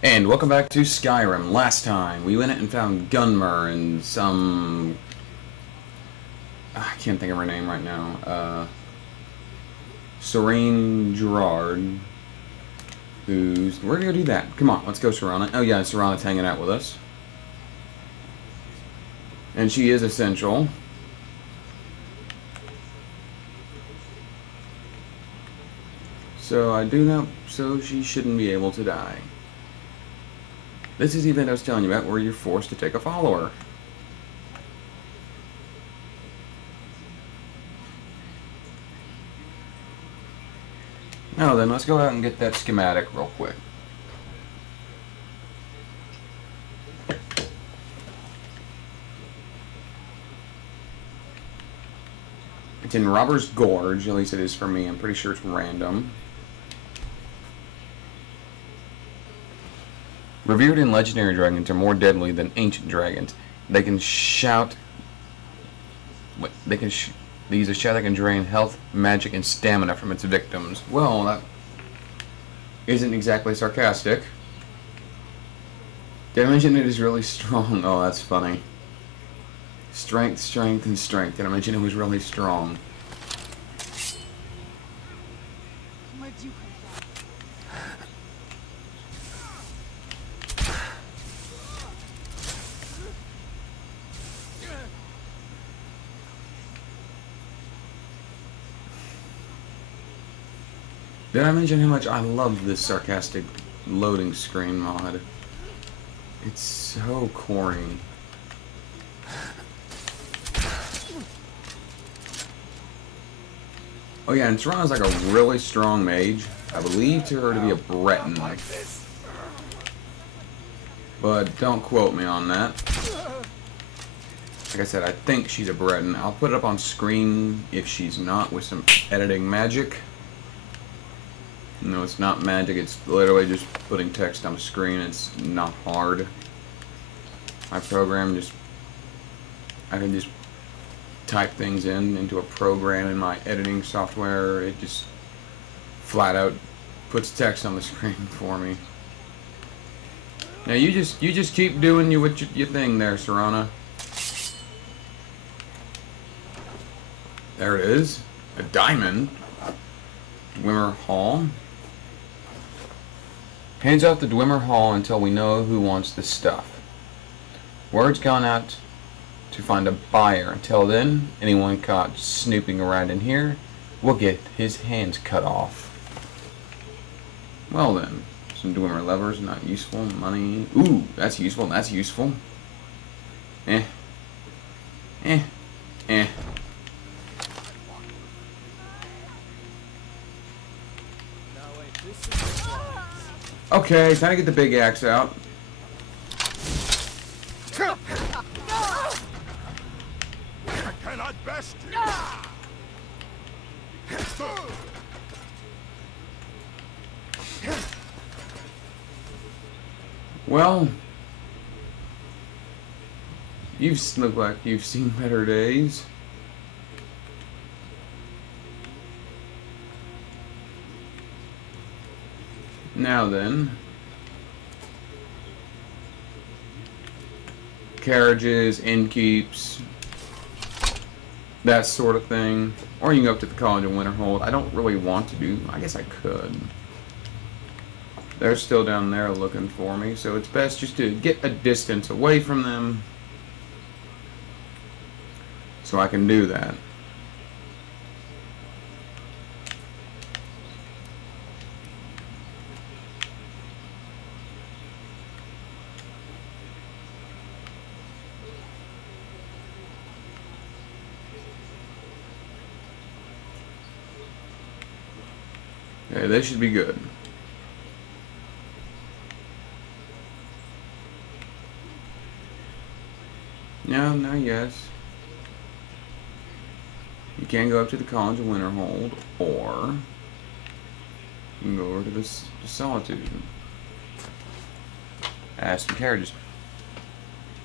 And welcome back to Skyrim. Last time, we went and found Gunmer and some... I can't think of her name right now. Serene Gerard. Who's... We're gonna do that. Come on, let's go, Serana. Oh yeah, Serana's hanging out with us. And she is essential. So I do know, so she shouldn't be able to die. This is the event I was telling you about where you're forced to take a follower. Now then, let's go out and get that schematic real quick. It's in Robber's Gorge, at least it is for me. I'm pretty sure it's random. Revered and legendary dragons are more deadly than ancient dragons. They can shout. They use a shout that can drain health, magic, and stamina from its victims. Well, that isn't exactly sarcastic. Did I mention it is really strong? Oh, that's funny. Strength, strength, and strength. Did I mention it was really strong? Where'd you come from? Did I mention how much I love this sarcastic loading screen mod? It's so corny. Oh yeah, and Serana's like a really strong mage. I believe her to be a Breton. But don't quote me on that. Like I said, I think she's a Breton. I'll put it up on screen if she's not with some editing magic. No, it's not magic, it's literally just putting text on the screen. It's not hard. My program I can just type things into a program in my editing software. It just flat out puts text on the screen for me. Now you just keep doing your thing there, Serana. There it is. A diamond. Dwemer Hall. Hands off the Dwemer Hall until we know who wants the stuff. Word's gone out to find a buyer. Until then, anyone caught snooping around in here will get his hands cut off. Well then, some Dwemer levers, not useful. Money. Ooh, that's useful. That's useful. Eh. Eh. Eh. Okay, time to get the big axe out. I cannot best Well, you look like you've seen better days. Now then, carriages, innkeeps, that sort of thing. Or you can go up to the College of Winterhold. I don't really want to do. I guess I could. They're still down there looking for me, so it's best just to get a distance away from them so I can do that. Okay, they should be good. No, yes. You can go up to the College of Winterhold, or you can go over to the Solitude. Ask some carriages.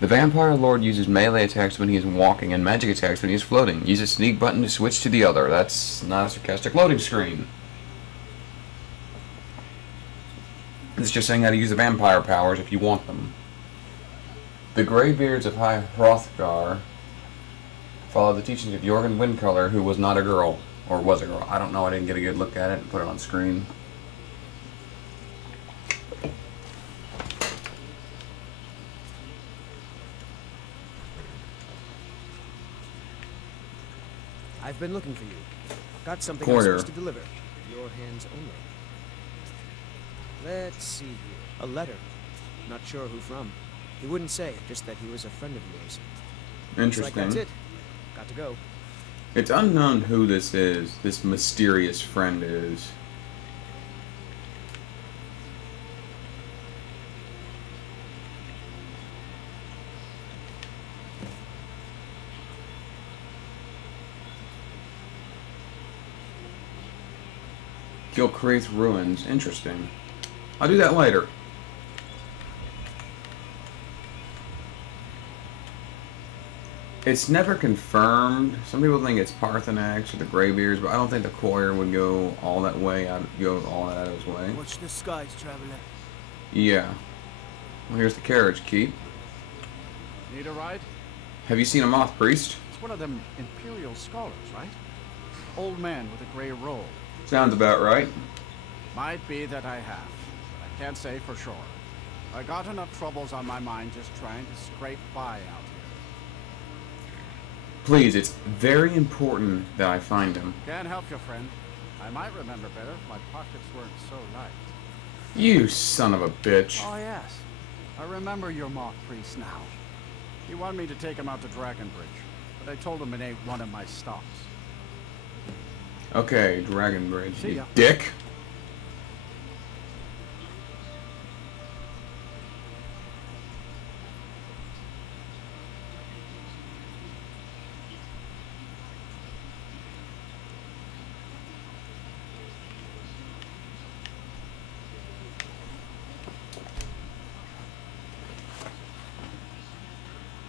The Vampire Lord uses melee attacks when he is walking and magic attacks when he is floating. Use a sneak button to switch to the other. That's not a sarcastic loading screen. It's just saying how to use the vampire powers if you want them. The Greybeards of High Hrothgar follow the teachings of Jorgen Windcolor, who was not a girl. Or was a girl. I don't know, I didn't get a good look at it and put it on screen. I've been looking for you. Got something I'm Quarter. supposed to deliver. Your hands only. Let's see here. A letter. Not sure who from. He wouldn't say, just that he was a friend of yours. Interesting. Looks like that's it. Got to go. It's unknown who this is, this mysterious friend is. Gilcreath Ruins. Interesting. I'll do that later. It's never confirmed. Some people think it's Parthenax or the Greybeards, but I don't think the Courier would go all that way. I'd go all that out of his way. Watch the skies, traveler. Yeah. Well, here's the carriage key. Need a ride? Have you seen a moth priest? It's one of them Imperial scholars, right? Old man with a gray robe. Sounds about right. Might be that I have, but I can't say for sure. I got enough troubles on my mind just trying to scrape by out here. Please, it's very important that I find him. Can't help you, friend. I might remember better if my pockets weren't so light. You son of a bitch. Oh yes, I remember your moth priest now. He wanted me to take him out to Dragonbridge, but I told him it ain't one of my stops. Okay, Dragonbridge. See You ya. dick.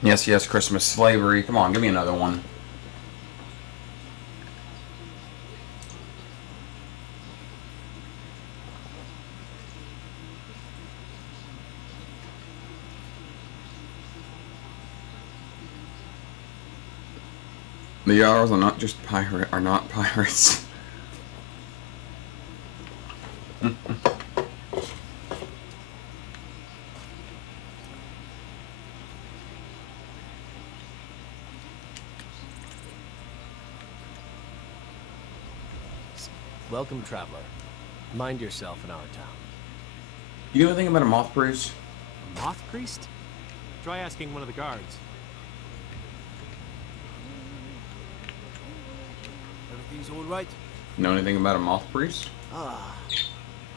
Yes, yes, Christmas slavery. Come on, give me another one. The Jarls are not just not pirates. Welcome, traveler. Mind yourself in our town. You know anything about a moth priest? A moth priest? Try asking one of the guards. Everything's all right? Know anything about a moth priest? Ah.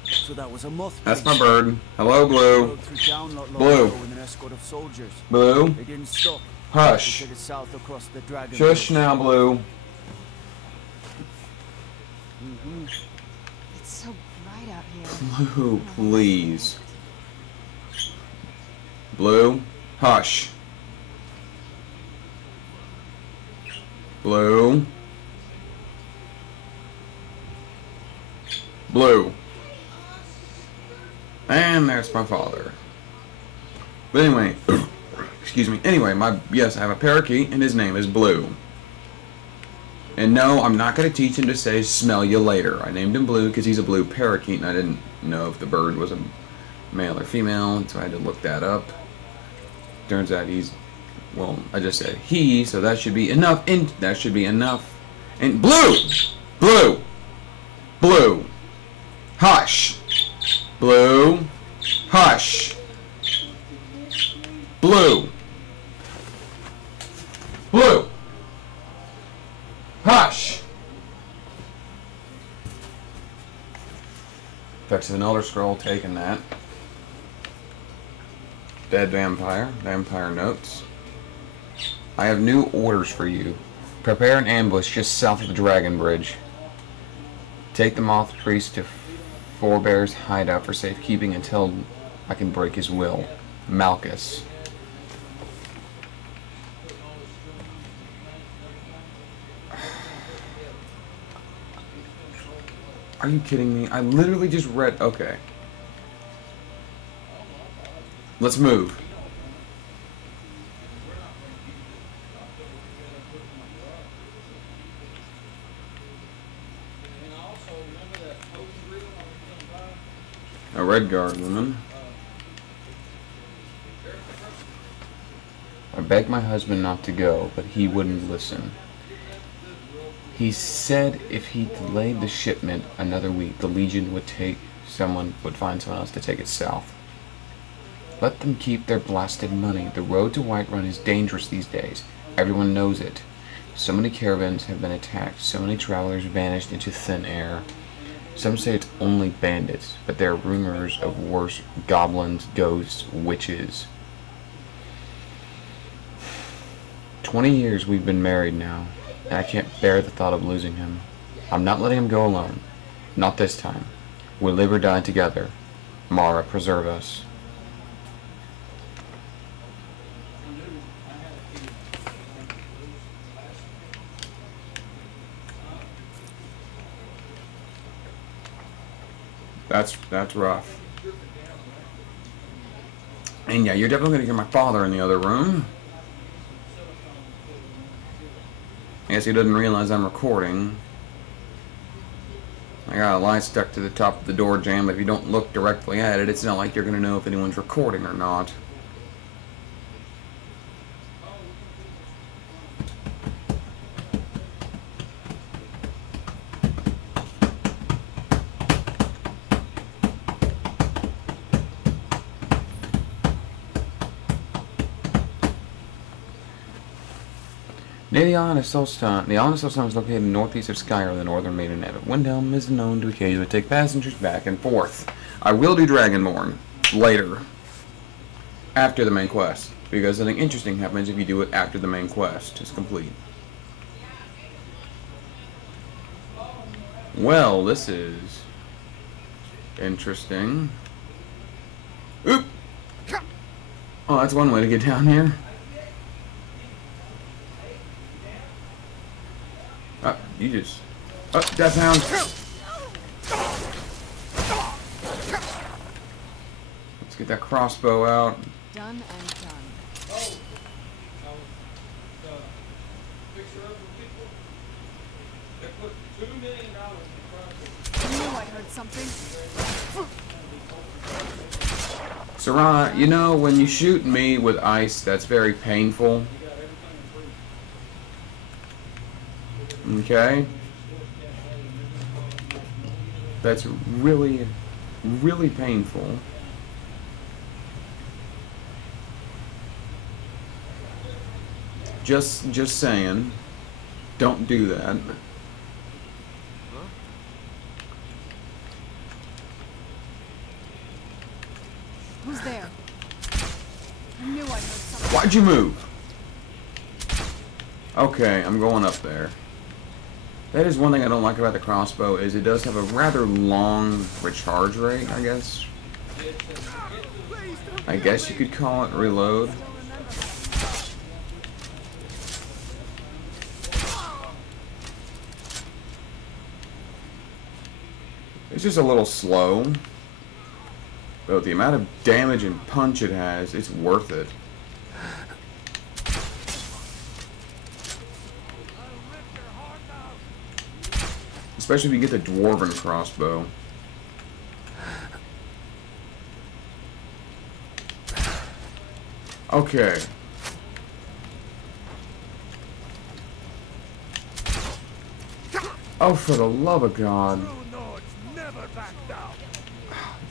So that was a moth. That's my bird. Hello, Blue. Rode through town not long Blue. ago with an escort of soldiers. Blue. They didn't stop. Hush. They headed south across the Dragon Shush Bridge. now, Blue. It's so bright out here. Blue, please. Blue. Hush. Blue. Blue. And there's my father. But anyway, excuse me. Anyway, yes, I have a parakeet, and his name is Blue. And no, I'm not going to teach him to say "smell you later." I named him Blue because he's a blue parakeet, and I didn't know if the bird was a male or female, so I had to look that up. Turns out he's, well, I just said he, so that should be enough. And that should be enough. And Blue, Blue, Blue, hush, Blue, hush, Blue, Blue. Hush! Effects of an Elder Scroll, taking that. Dead Vampire, Vampire Notes. I have new orders for you. Prepare an ambush just south of the Dragon Bridge. Take the Moth Priest to Forebear's hideout for safekeeping until I can break his will. Malchus. Are you kidding me? I literally just read... Okay. Let's move. A red guard woman. I begged my husband not to go, but he wouldn't listen. He said if he delayed the shipment another week, the Legion would find someone else to take it south. Let them keep their blasted money. The road to Whiterun is dangerous these days. Everyone knows it. So many caravans have been attacked. So many travelers vanished into thin air. Some say it's only bandits, but there are rumors of worse goblins, ghosts, witches. 20 years we've been married now, and I can't bear the thought of losing him. I'm not letting him go alone. Not this time. We'll live or die together. Mara, preserve us. That's rough. And yeah, you're definitely gonna hear my father in the other room. I guess he doesn't realize I'm recording. I got a light stuck to the top of the door jamb, but if you don't look directly at it, it's not like you're gonna know if anyone's recording or not. Near the island of Solstan. The island of Solstan is located northeast of Skyrim, the northern maidenhead of Windhelm is known to occasionally take passengers back and forth. I will do Dragonborn later, after the main quest, because something interesting happens if you do it after the main quest is complete. Well, this is interesting. Oop! Oh, that's one way to get down here. You just... Oh, Death Hound! Let's get that crossbow out. Done and done. I knew I heard something. Serana, you know, when you shoot me with ice, that's very painful. Okay? That's really, really painful. Just saying. Don't do that. Who's there? I knew I heard something. Why'd you move? Okay, I'm going up there. That is one thing I don't like about the crossbow, is it does have a rather long recharge rate, I guess. I guess you could call it reload. It's just a little slow. But with the amount of damage and punch it has, it's worth it. Especially if you get the dwarven crossbow. Okay. Oh, for the love of God.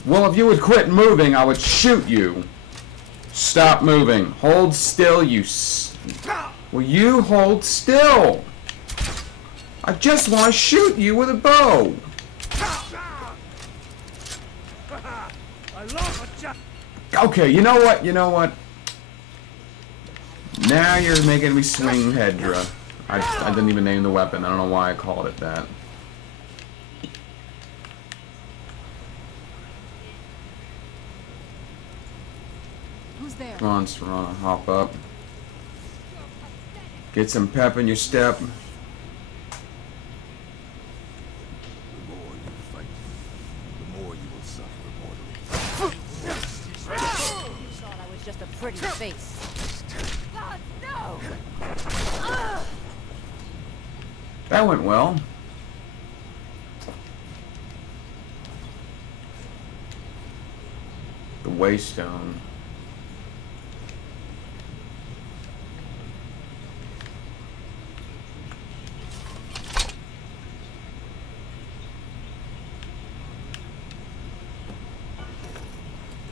Well, if you would quit moving, I would shoot you. Stop moving. Hold still, you Will you hold still? I just want to shoot you with a bow. Okay, you know what? You know what? Now you're making me swing Hedra. I didn't even name the weapon. I don't know why I called it that. Who's there? Come on, Serana, hop up. Get some pep in your step. just a pretty face. God, no! That went well. The Waystone.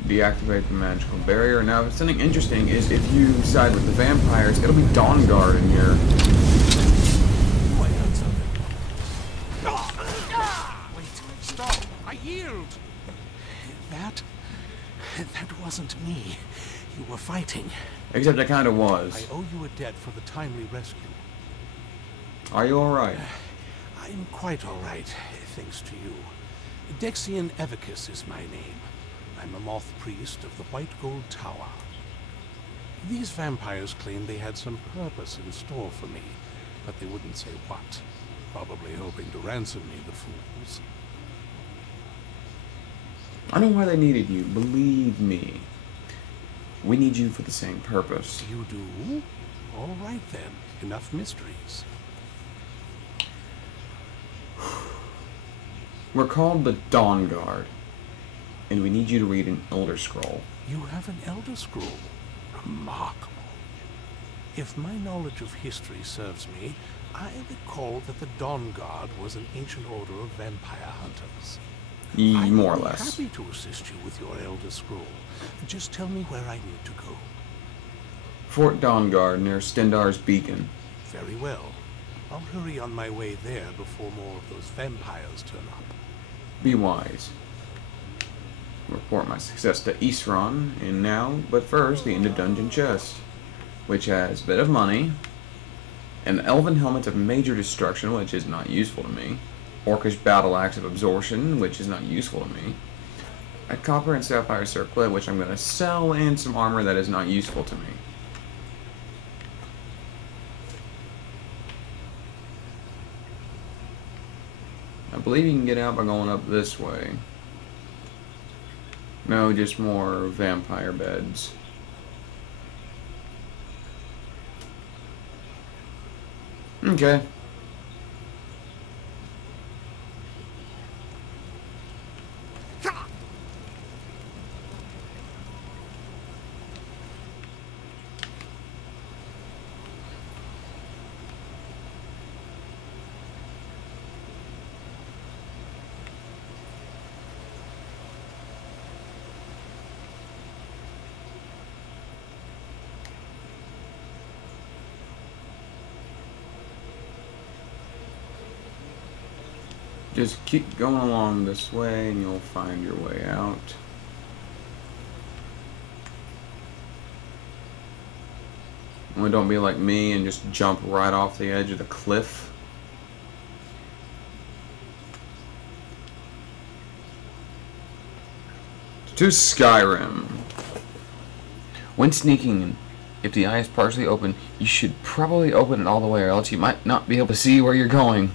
Deactivate the magical barrier. Now, something interesting is if you side with the vampires, it'll be Dawn Guard in here. Wait on something. Wait, stop! I yield! That wasn't me. You were fighting. Except I kind of I was. owe you a debt for the timely rescue. Are you alright? I'm quite all right, thanks to you. Dexian Evicus is my name. I'm a moth priest of the White Gold Tower. These vampires claimed they had some purpose in store for me, but they wouldn't say what. Probably hoping to ransom me, the fools. I know why they needed you. Believe me. We need you for the same purpose. You do? All right then. Enough mysteries. We're called the Dawn Guard, and we need you to read an Elder Scroll. You have an Elder Scroll. Remarkable. If my knowledge of history serves me, I recall that the Dawn Guard was an ancient order of vampire hunters. More or I'm less. happy to assist you with your Elder Scroll. Just tell me where I need to go. Fort Dawn Guard near Stendar's Beacon. Very well. I'll hurry on my way there before more of those vampires turn up. Be wise. Report my success to Isran, and now, but first, the end of Dungeon Chest, which has a bit of money, an Elven Helmet of Major Destruction, which is not useful to me, Orcish Battle Axe of Absorption, which is not useful to me, a Copper and Sapphire Circlet, which I'm going to sell, and some armor that is not useful to me. I believe you can get out by going up this way. No, just more vampire beds. Okay. Just keep going along this way and you'll find your way out. Only don't be like me and just jump right off the edge of the cliff. To Skyrim. When sneaking, if the eye is partially open, you should probably open it all the way or else you might not be able to see where you're going.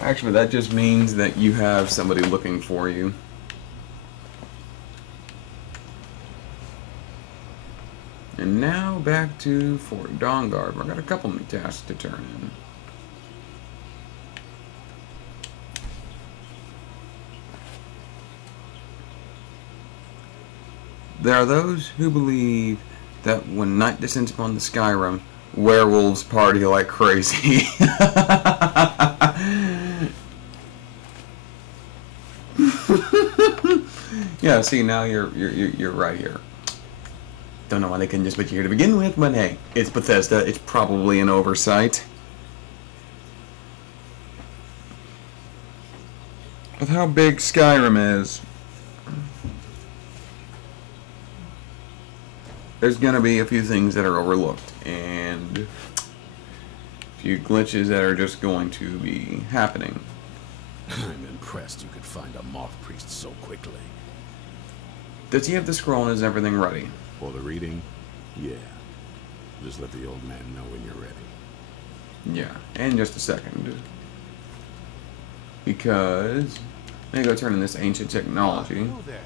Actually, that just means that you have somebody looking for you. And now back to Fort Dawn Guard. We've got a couple new tasks to turn in. There are those who believe that when night descends upon the Skyrim, werewolves party like crazy. Yeah, see, now you're right here. Don't know why they couldn't just put you here to begin with, but hey, it's Bethesda. It's probably an oversight. With how big Skyrim is, there's gonna be a few things that are overlooked and a few glitches that are just going to be happening. I'm impressed you could find a moth priest so quickly. Does he have the scroll and is everything ready? For the reading? Yeah. Just let the old man know when you're ready. Yeah, in just a second. Because Let me go turn in this ancient technology. Hello there.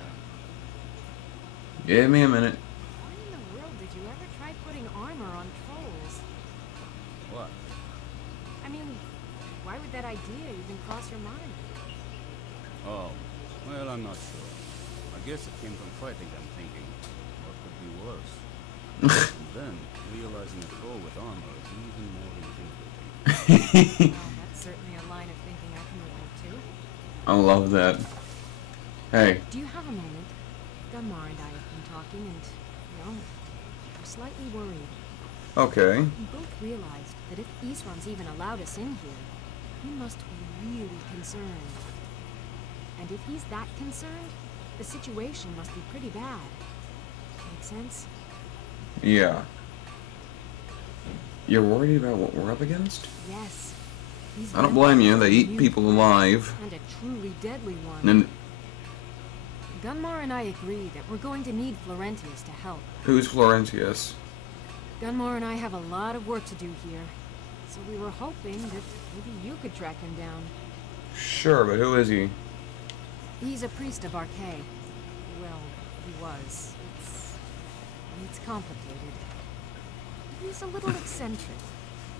Give me a minute. Why in the world did you ever try putting armor on trolls? What? I mean, why would that idea even cross your mind? Oh, well, I'm not sure. I guess it came from fighting, I'm thinking. What could be worse? And then, realizing a troll with armor is even more intimidating. Well, that's certainly a line of thinking I can relate to. I love that. Hey. Do you have a moment? Gunmar and I have been talking and, well, we're slightly worried. Okay. We both realized that if Isran's even allowed us in here, he must be really concerned. And if he's that concerned, the situation must be pretty bad. Make sense? Yeah. You're worried about what we're up against? Yes. These I don't blame you. They eat vampires are people new, alive. and a truly deadly one. And Gunmar and I agree that we're going to need Florentius to help. who's Florentius? Gunmar and I have a lot of work to do here, so we were hoping that maybe you could track him down. Sure, but who is he? He's a priest of Archay. Well, he was. It's complicated. He's a little eccentric,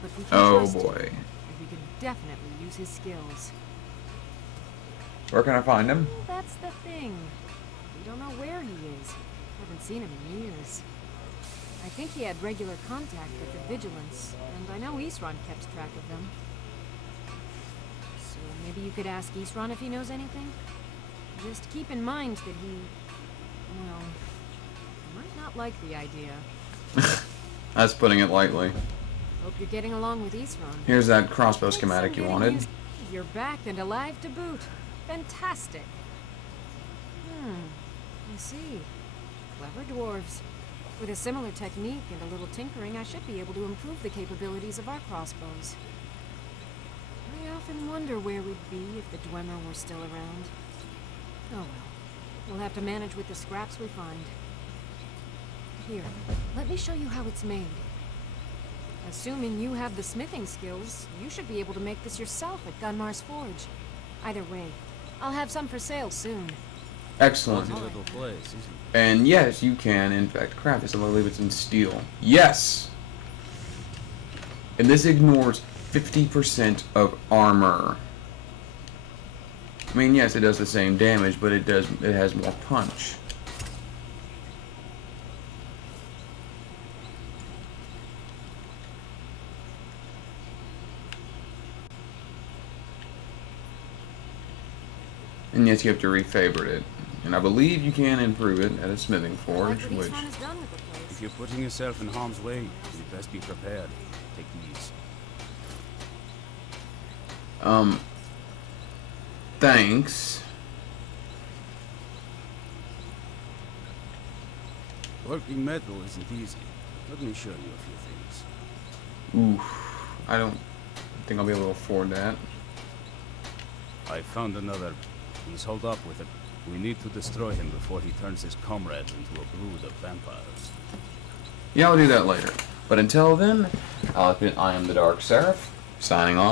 but we can Oh trust him, boy. and we can definitely use his skills. Where can I find him? Well, that's the thing. We don't know where he is. Haven't seen him in years. I think he had regular contact with the Vigilance, and I know Isran kept track of them. So maybe you could ask Isran if he knows anything? Just keep in mind that he, well, might not like the idea. That's putting it lightly. Hope you're getting along with Isran. Here's that crossbow Thanks schematic for you getting wanted. used- You're back and alive to boot. Fantastic. I see. Clever dwarves. With a similar technique and a little tinkering, I should be able to improve the capabilities of our crossbows. I often wonder where we'd be if the Dwemer were still around. Oh well. We'll have to manage with the scraps we find. Here, let me show you how it's made. Assuming you have the smithing skills, you should be able to make this yourself at Gunmar's Forge. Either way, I'll have some for sale soon. Excellent. Cozy little place, isn't it? And yes, you can, in fact, craft this. I believe it's in steel. Yes! And this ignores 50% of armor. I mean, yes, it does the same damage, but it has more punch. And yes, you have to refabricate it. And I believe you can improve it at a smithing I like forge, what which... Isran has done with the place. If you're putting yourself in harm's way, you'd best be prepared. Take these. Thanks. Working metal isn't easy. Let me show you a few things. Oof. I don't think I'll be able to afford that. I found another. He's holed up with it. We need to destroy him before he turns his comrades into a brood of vampires. Yeah, I'll do that later. But until then, I am the Dark Seraph, signing off.